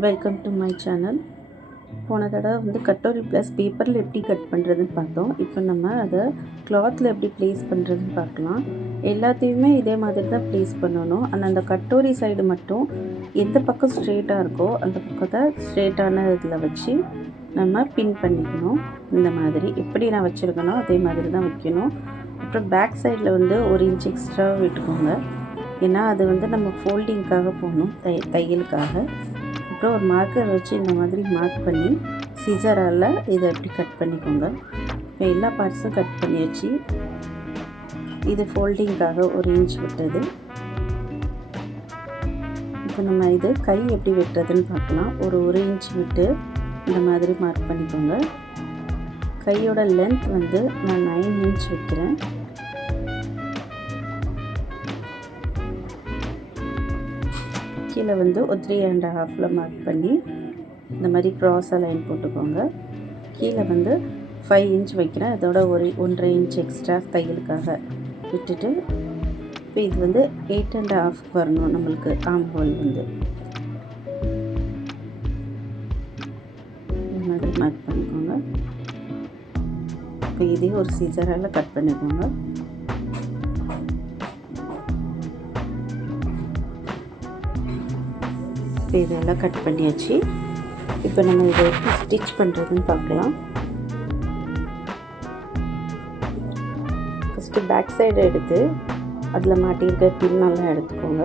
Welcome to my channel. போன தடவை வந்து கட்டோரி ப்ளஸ் பேப்பரில் எப்படி கட் பண்ணுறதுன்னு பார்த்தோம். இப்போ நம்ம அதை கிளாத்தில் எப்படி ப்ளேஸ் பண்ணுறதுன்னு பார்க்கலாம். எல்லாத்தையுமே இதே மாதிரி தான் ப்ளேஸ் பண்ணணும். ஆனால் அந்த கட்டோரி சைடு மட்டும் எந்த பக்கம் ஸ்ட்ரெயிட்டாக இருக்கோ அந்த பக்கத்தை ஸ்ட்ரெயிட்டான இதில் வச்சு நம்ம பின் பண்ணிக்கணும். இந்த மாதிரி எப்படி நான் வச்சுருக்கணும் அதே மாதிரி தான் வைக்கணும். அப்புறம் பேக் சைடில் வந்து 1 இன்ச் எக்ஸ்ட்ரா விட்டுக்கோங்க. ஏன்னா அது வந்து நம்ம ஃபோல்டிங்காக போகணும், தையலுக்காக. அப்புறம் ஒரு மார்க்கர் வச்சு இந்த மாதிரி மார்க் பண்ணி சிசரால் இதை எப்படி கட் பண்ணிக்கோங்க. இப்போ எல்லா பார்ட்ஸும் கட் பண்ணியாச்சு. இது ஃபோல்டிங்காக 1 இன்ச் விட்டது. இப்போ நம்ம இது கை எப்படி வெட்டுறதுன்னு பார்க்கலாம். ஒரு 1 இன்ச் விட்டு இந்த மாதிரி மார்க் பண்ணிக்கோங்க. கையோட லென்த் வந்து நான் 9 இன்ச் வைக்கிறேன். கீழே வந்து ஒரு 3.5 மார்க் பண்ணி இந்த மாதிரி க்ராஸாக லைன் போட்டுக்கோங்க. கீழே வந்து 5 இன்ச் வைக்கிறேன். அதோட 1.5 இன்ச் எக்ஸ்ட்ரா தையலுக்காக விட்டுட்டு இப்போ இது வந்து 8.5 வரணும் நம்மளுக்கு ஆம் ஹோல் வந்து. இந்த மாதிரி மார்க் பண்ணிக்கோங்க. இப்போ இதே ஒரு சீசரால் கட் பண்ணிக்கோங்க. இப்போ இதெல்லாம் கட் பண்ணியாச்சு. இப்போ நம்ம இதை எப்படி ஸ்டிச் பண்ணுறதுன்னு பார்க்கலாம். ஃபஸ்ட்டு பேக் சைடு எடுத்து அதில் மாட்டியிருக்க பின்னெல்லாம் எடுத்துக்கோங்க.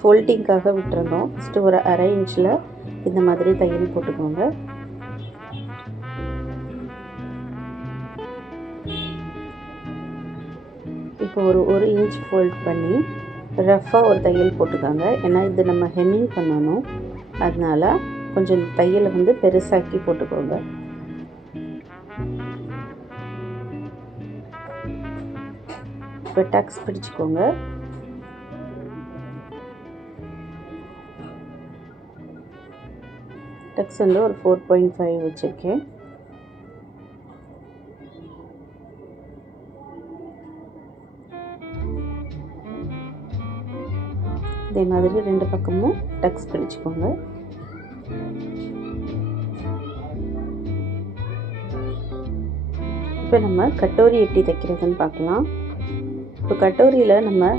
ஃபோல்டிங்காக விட்டுறணும். ஃபஸ்ட்டு ஒரு 1/2 இன்ச்சில் இந்த மாதிரி தையல் போட்டுக்கோங்க. இப்போ ஒரு 1 இன்ச் ஃபோல்ட் பண்ணி ரஃப்பாக ஒரு தையல் போட்டுக்காங்க. ஏன்னா இது நம்ம ஹெம்மிங் பண்ணணும், அதனால் கொஞ்சம் தையலை வந்து பெருசாக்கி போட்டுக்கோங்க. இப்போ டக்ஸ் பிடிச்சிக்கோங்க. டக்ஸ் வந்து ஒரு 4.5 வச்சுருக்கேன். இதே மாதிரி 2 பக்கமும் டக்ஸ் பிடிச்சிக்கோங்க. இப்போ நம்ம கட்டோரி எப்படி தைக்கிறதுன்னு பார்க்கலாம். இப்போ கட்டோரியில் நம்ம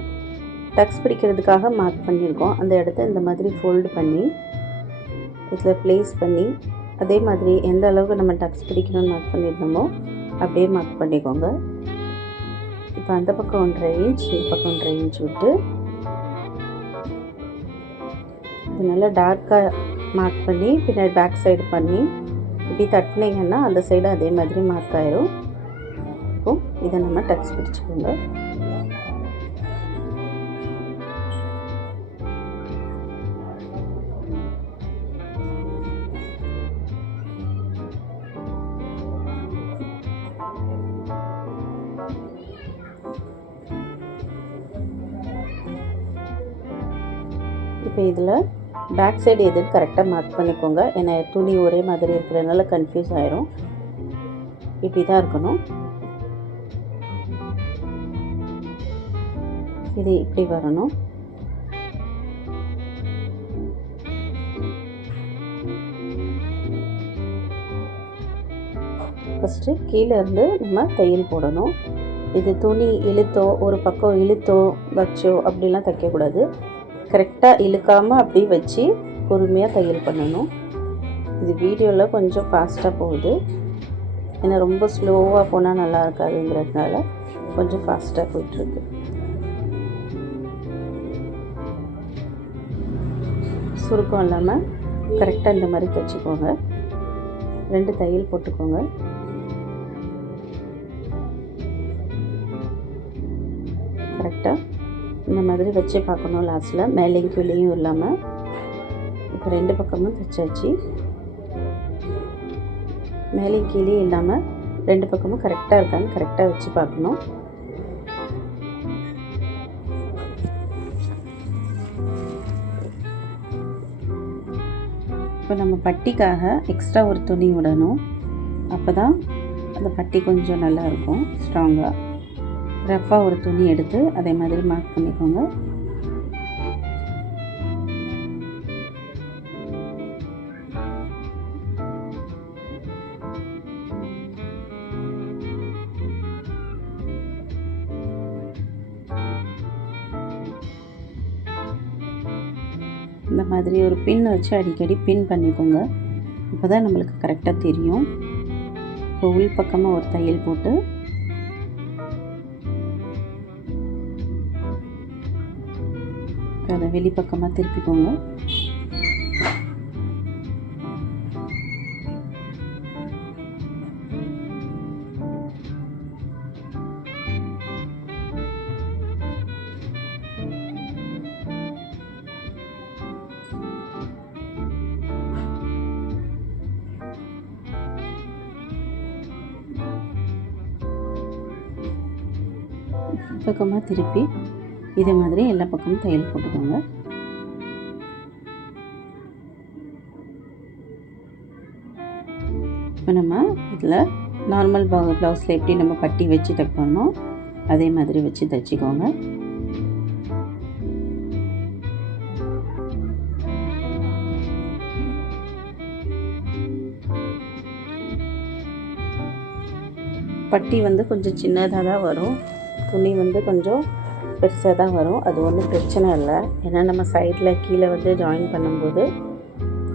டக்ஸ் பிடிக்கிறதுக்காக மார்க் பண்ணியிருக்கோம். அந்த இடத்த இந்த மாதிரி ஃபோல்டு பண்ணி இதில் ப்ளேஸ் பண்ணி அதே மாதிரி எந்த அளவுக்கு நம்ம டக்ஸ் பிடிக்கணும்னு மார்க் பண்ணியிருந்தோமோ அப்படியே மார்க் பண்ணிக்கோங்க. இப்போ அந்த பக்கம் 1.5 இன்ச், இந்த பக்கம் 1.5 இன்ச் விட்டு இது நல்லா டார்க்காக மார்க் பண்ணி பின்னாடி பேக் சைடு பண்ணி இப்படி தட்டினீங்கன்னா அந்த சைடு அதே மாதிரி மார்க் ஆயிரும். இப்போ இதை நம்ம டக்ஸ் பிடிச்சிக்கோங்க. இப்போ இதில் பேக் சைடு எதுன்னு கரெக்டாக மார்க் பண்ணிக்கோங்க. ஏன்னா துணி ஒரே மாதிரி இருக்கிறதுனால கன்ஃபியூஸ் ஆயிரும். இப்படி தான் இருக்கணும். இது இப்படி வரணும். ஃபஸ்ட்டு கீழே இருந்து நம்ம தையல் போடணும். இது துணி இழுத்தோ ஒரு பக்கம் இழுத்தோ வச்சோ அப்படிலாம் தைக்கக்கூடாது. கரெக்டாக இழுக்காமல் அப்படி வச்சு பொறுமையாக தையல் பண்ணணும். இது வீடியோவில் கொஞ்சம் ஃபாஸ்ட்டாக போகுது. ஏன்னா ரொம்ப ஸ்லோவாக போனால் நல்லா இருக்காதுங்கிறதுனால கொஞ்சம் ஃபாஸ்ட்டாக போயிட்டுருக்கு. சுருக்கம் இல்லாமல் கரெக்டாக இந்த மாதிரி தைச்சிக்கோங்க. 2 தையல் போட்டுக்கோங்க. கரெக்டாக இந்த மாதிரி வச்சு பார்க்கணும். லாஸ்ட்டில் மேலேயும் கீழேயும் இல்லாமல். இப்போ 2 பக்கமும் தைச்சாச்சு. மேலேயும் கீழேயும் இல்லாமல் 2 பக்கமும் கரெக்டாக இருக்கான்னு கரெக்டாக வச்சு பார்க்கணும். இப்போ நம்ம பட்டிக்காக எக்ஸ்ட்ரா ஒரு துணி விடணும். அப்போ தான் அந்த பட்டி கொஞ்சம் நல்லா இருக்கும், ஸ்ட்ராங்காக. ரஃப்பாக ஒரு துணி எடுத்து அதே மாதிரி மார்க் பண்ணிக்கோங்க. இந்த மாதிரி ஒரு பின் வச்சு அடிக்கடி பின் பண்ணிக்கோங்க. அப்போ தான் நம்மளுக்கு கரெக்டாக தெரியும். இப்போ உள் பக்கமாக ஒரு தையல் போட்டு அதை வெளிப்பக்கமாக திருப்பிக்கோங்க. பக்கமாக திருப்பி இதே மாதிரி எல்லா பக்கமும் தையல் போட்டுக்கோங்க. இப்போ நம்ம இதில் நார்மல் ப்ளவுஸில் எப்படி நம்ம பட்டி வச்சு தைப்போமோ அதே மாதிரி வச்சு தைச்சிக்கோங்க. பட்டி வந்து கொஞ்சம் சின்னதாக தான் வரும், துணி வந்து கொஞ்சம் பெருசாக தான் வரும். அது ஒன்றும் பிரச்சனை இல்லை. ஏன்னா நம்ம சைடில் கீழே வந்து ஜாயின் பண்ணும்போது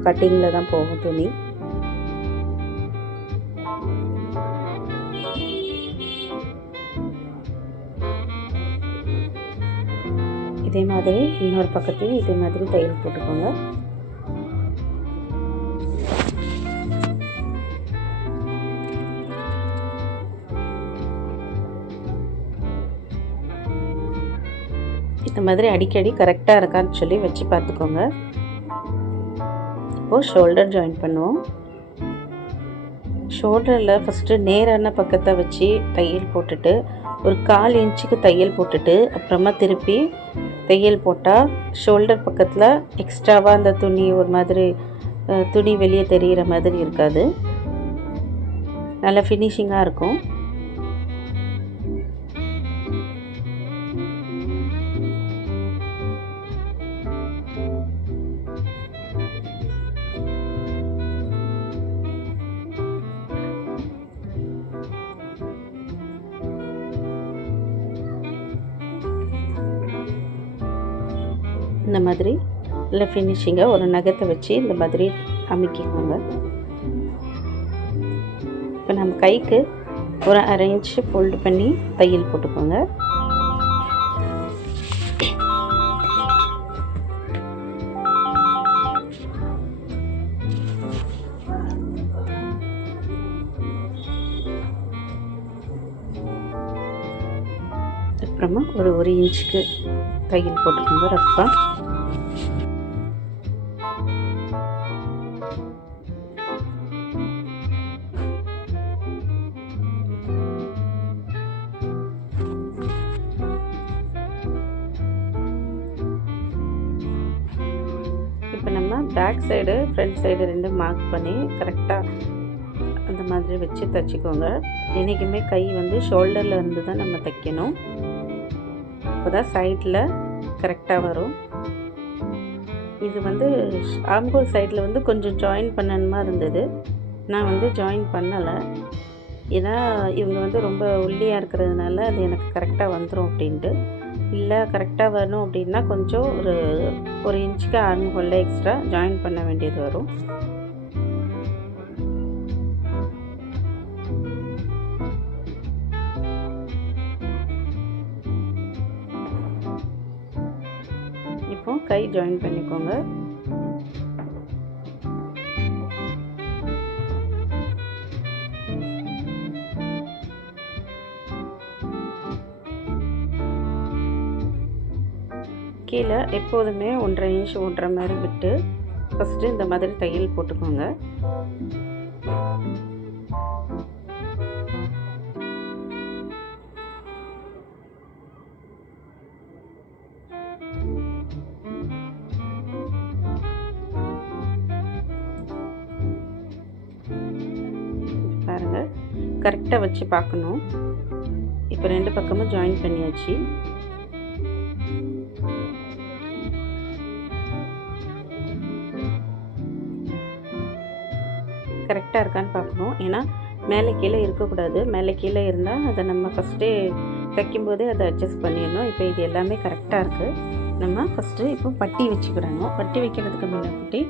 கட்டிங்கில் தான் போகும் துணி. இதே மாதிரி இன்னொரு பக்கத்தையும் இதே மாதிரி தையல் போட்டுக்கோங்க. இந்த மாதிரி அடிக்கடி கரெக்டாக இருக்கான்னு சொல்லி வச்சு பார்த்துக்கோங்க. இப்போது ஷோல்டர் ஜாயின் பண்ணுவோம். ஷோல்டரில் ஃபஸ்ட்டு நேரான பக்கத்தை வச்சு தையல் போட்டுட்டு ஒரு 1/4 இன்ச்சுக்கு தையல் போட்டுட்டு அப்புறமா திருப்பி தையல் போட்டால் ஷோல்டர் பக்கத்தில் எக்ஸ்ட்ராவாக அந்த துணி ஒரு மாதிரி துணி வெளியே தெரிகிற மாதிரி இருக்காது, நல்லா ஃபினிஷிங்காக இருக்கும். இந்த மாதிரி இல்லை ஃபினிஷிங்காக ஒரு நகத்தை வச்சு இந்த மாதிரி அமுக்கிக்கோங்க. இப்போ நம்ம கைக்கு ஒரு 1/2 இன்ச்சு ஃபோல்டு பண்ணி தையல் போட்டுக்கோங்க. அப்புறமா ஒரு 1 இன்ச்சுக்கு தையல் போட்டுக்கோங்க ரஃப்பாக. இப்போ நம்ம back side front side 2 mark பண்ணி கரெக்டாக அந்த மாதிரி வச்சு தைச்சிக்கோங்க. என்றைக்குமே கை வந்து ஷோல்டரில் இருந்து தான் நம்ம தைக்கணும். அப்போ தான் சைடில் கரெக்டாக வரும். இது வந்து ஆம்கோல் சைடில் வந்து கொஞ்சம் ஜாயின் பண்ணணுமா இருந்தது, நான் வந்து ஜாயின் பண்ணலை. ஏன்னா இவங்க வந்து ரொம்ப ஒல்லியாக இருக்கிறதுனால அது எனக்கு கரெக்டாக வந்துடும் அப்படின்ட்டு. இல்லை கரெக்டாக வரணும் அப்படின்னா கொஞ்சம் ஒரு 1 இன்ச்சுக்கு ஆர்ம்ஹோலில் எக்ஸ்ட்ரா ஜாயின் பண்ண வேண்டியது வரும். இப்போ கை ஜாயின் பண்ணிக்கோங்க. கீழே எப்போதுமே 1/2 இன்ச் ஓட்டுற மாதிரி விட்டு ஃபஸ்ட்டு இந்த மாதிரி தையல் போட்டுக்கோங்க. பாருங்கள், கரெக்டாக வச்சு பார்க்கணும். இப்போ 2 பக்கமும் ஜாயின் பண்ணியாச்சு. கரெக்டாக இருக்கான்னு பார்க்கணும். ஏன்னா மேலே கீழே இருக்கக்கூடாது. மேலே கீழே இருந்தால் அதை நம்ம ஃபஸ்ட்டே தைக்கும்போதே அதை அட்ஜஸ்ட் பண்ணிடணும். இப்போ இது எல்லாமே கரெக்டாக இருக்குது. நம்ம ஃபஸ்ட்டு இப்போ பட்டி வச்சுக்கிடணும். பட்டி வைக்கிறதுக்கு முன்னாடி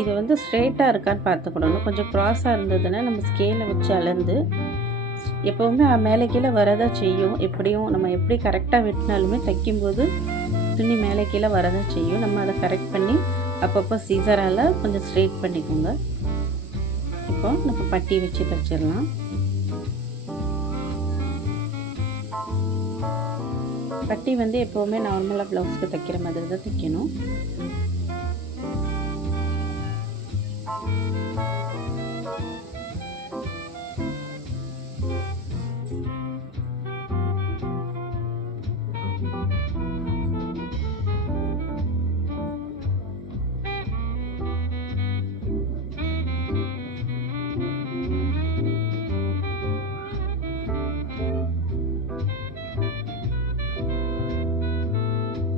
இது வந்து ஸ்ட்ரெயிட்டாக இருக்கான்னு பார்த்துக்கிடணும். கொஞ்சம் க்ராஸாக இருந்ததுன்னா நம்ம ஸ்கேலை வச்சு அளந்து, எப்போவுமே மேலே கீழே வரதான் செய்யும். எப்படியும் நம்ம எப்படி கரெக்டாக வெட்டினாலுமே தைக்கும்போது துணி மேலே கீழே வரதான் செய்யும். நம்ம அதை கரெக்ட் பண்ணி அப்பப்போ சீசரால் கொஞ்சம் ஸ்ட்ரெயிட் பண்ணிக்கோங்க. இப்போ நம்ம பட்டி வச்சு தைச்சிடலாம். பட்டி வந்து எப்போவுமே நார்மலாக ப்ளவுஸ்க்கு தைக்கிற மாதிரி தான் தைக்கணும்.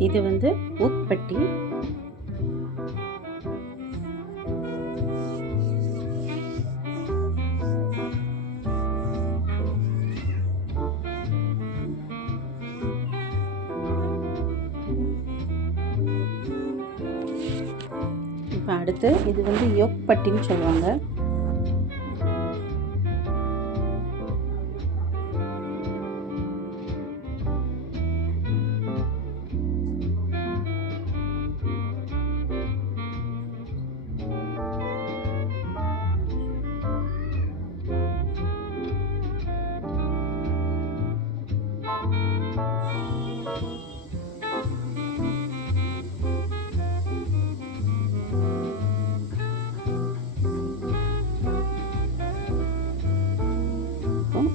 இது வந்து ஊக் பட்டி. இப்போ அடுத்து இது வந்து யோக் பட்டின்னு சொல்லுவாங்க.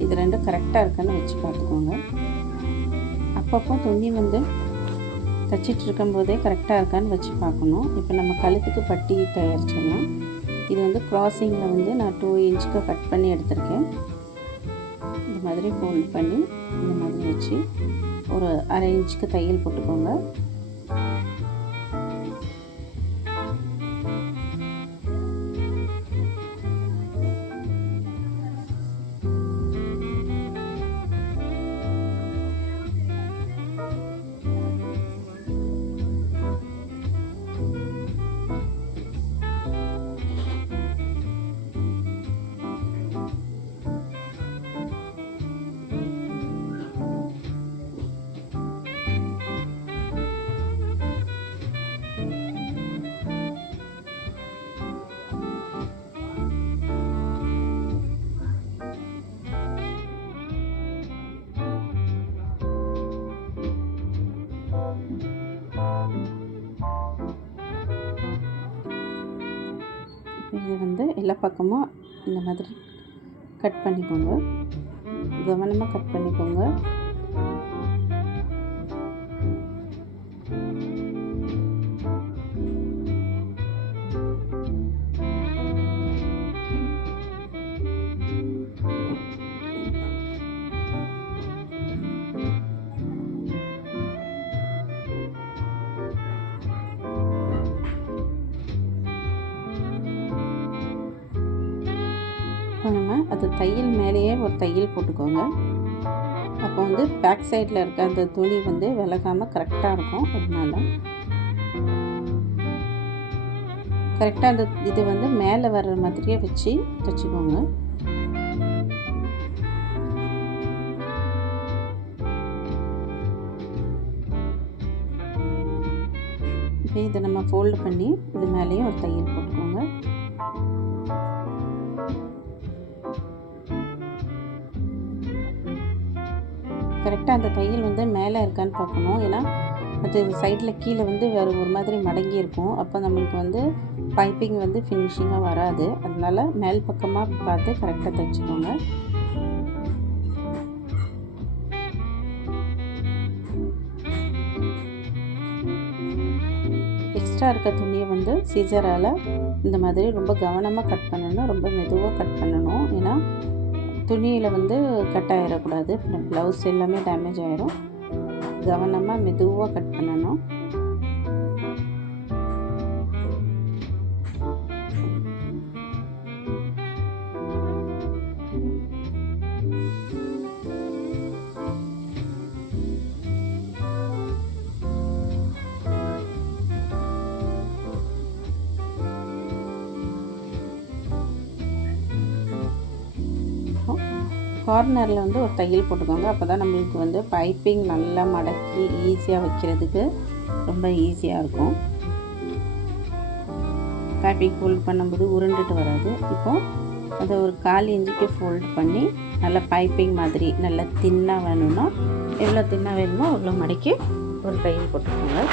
இது ரெண்டும் கரெக்டாக இருக்கான்னு வச்சு பார்த்துக்கோங்க. அப்பப்போ துணி வந்து தைச்சிட்டு இருக்கும்போதே கரெக்டாக இருக்கான்னு வச்சு பார்க்கணும். இப்போ நம்ம கழுத்துக்கு பட்டி தயாரிச்சிடலாம். இது வந்து க்ராஸிங்கில் வந்து நான் 2 இன்ச்சுக்கு கட் பண்ணி எடுத்திருக்கேன். இந்த மாதிரி ஃபோல்ட் பண்ணி இந்த மாதிரி வச்சு ஒரு 1/2 இன்ச்சுக்கு தையல் போட்டுக்கோங்க. இது வந்து எல்லா பக்கமும் இந்த மாதிரி கட் பண்ணிக்கோங்க. கவனமாக கட் பண்ணிக்கோங்க. நம்ம அது தையல் மேலேயே ஒரு தையல் போட்டுக்கோங்க. அப்போ வந்து பேக் சைடில் இருக்க அந்த துணி வந்து விலகாமல் கரெக்டாக இருக்கும். அதனால கரெக்டாக அந்த இது வந்து மேலே வர்ற மாதிரியே வச்சு தைச்சிக்கோங்க. இப்போ இதை நம்ம ஃபோல்டு பண்ணி இது மேலேயும் ஒரு தையல் போட்டுக்கோங்க. கரெக்டாக அந்த தையல் வந்து மேலே இருக்கான்னு பார்க்கணும். ஏன்னா அது சைடில் கீழே வந்து வேறு ஒரு மாதிரி மடங்கி இருக்கும். அப்போ நம்மளுக்கு வந்து பைப்பிங் வந்து ஃபினிஷிங்காக வராது. அதனால மேல் பக்கமாக பார்த்து கரெக்டாக தைச்சிக்கோங்க. எக்ஸ்ட்ரா இருக்க துணியை வந்து சீசரால் இந்த மாதிரி ரொம்ப கவனமாக கட் பண்ணணும். ரொம்ப மெதுவாக கட் பண்ணணும். ஏன்னா துணியில் வந்து கட் ஆகிடக்கூடாது. ப்ளவுஸ் எல்லாமே டேமேஜ் ஆகிரும். கவனமாக மெதுவாக கட் பண்ணணும். கார்னரில் வந்து ஒரு தையல் போட்டுக்கோங்க. அப்போ தான் நம்மளுக்கு வந்து பைப்பிங் நல்லா மடக்கி ஈஸியாக வைக்கிறதுக்கு ரொம்ப ஈஸியாக இருக்கும். பைப்பிங் ஃபோல்ட் பண்ணும்போது உருண்டுட்டு வராது. இப்போது அதை ஒரு 1/4 இன்ச்சுக்கு ஃபோல்ட் பண்ணி நல்லா பைப்பிங் மாதிரி நல்லா தின்னாக வேணும்னா எவ்வளோ தின்னாக வேணுமோ அவ்வளோ மடக்கி ஒரு தையல் போட்டுக்கோங்க.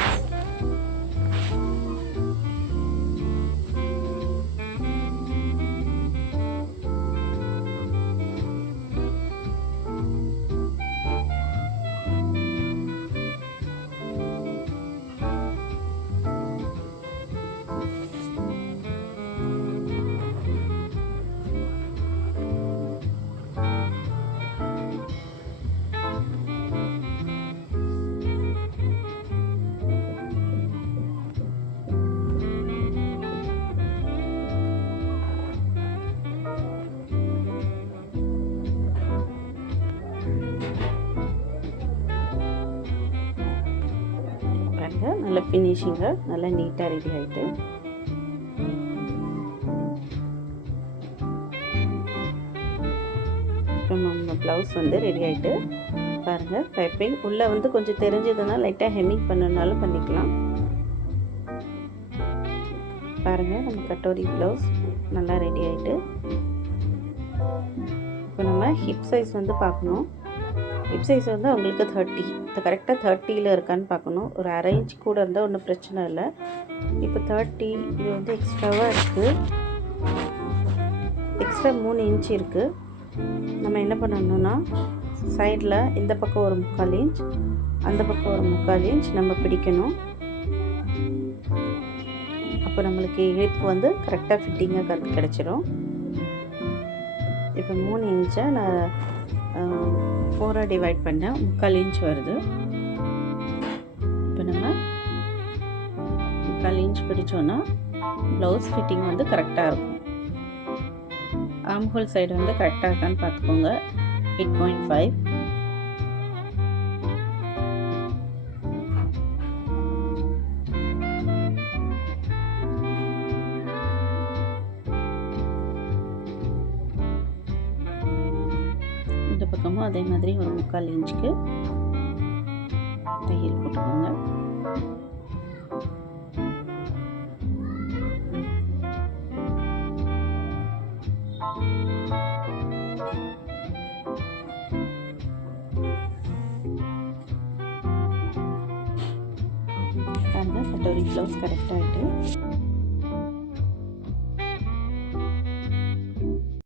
நல்ல ஃபினிஷிங்காக நல்லா நீட்டாக ரெடி ஆகிட்டு இப்போ நம்ம ப்ளவுஸ் வந்து ரெடி ஆகிட்டு பாருங்கள். பைப்பிங் உள்ளே வந்து கொஞ்சம் தெரிஞ்சதுன்னா லைட்டாக ஹெம்மிங் பண்ணனாலும் பண்ணிக்கலாம். பாருங்கள் நம்ம கட்டோரி ப்ளவுஸ் நல்லா ரெடி ஆகிட்டு இப்போ நம்ம ஹிப் சைஸ் வந்து பார்க்கணும். ஹிப் சைஸ் வந்து அவங்களுக்கு 30 கரெக்டாக 30ல் இருக்கான்னு பார்க்கணும். ஒரு 1/2 இன்ச் கூட இருந்தால் ஒன்றும் பிரச்சனை இல்லை. இப்போ 30 இது வந்து எக்ஸ்ட்ராவாக இருக்குது. எக்ஸ்ட்ரா 3 இன்ச் இருக்குது. நம்ம என்ன பண்ணணும்னா சைடில் இந்த பக்கம் ஒரு 3/4 இன்ச் அந்த பக்கம் ஒரு 3/4 இன்ச் நம்ம பிடிக்கணும். அப்போ நம்மளுக்கு ஹிப் வந்து கரெக்டாக ஃபிட்டிங்காக கிடச்சிரும். இப்போ 3 இன்ச்சை நான் 4 டிவைட் பண்ணால் 3/4 இன்ச் வருது. இப்போ நம்ம 3/4 இன்ச் பிடிச்சோன்னா ப்ளவுஸ் ஃபிட்டிங் வந்து கரெக்டாக இருக்கும். ஆம்ஹோல் சைடு வந்து கரெக்டாக இருக்கான்னு பார்த்துக்கோங்க. 8.5. இந்த பக்கமும் அதே மாதிரி ஒரு 3/4 இன்ச்சுக்கு தையல் போட்டுக்கோங்க. கட்டோரி ப்ளவுஸ் கரெக்டாகிட்டு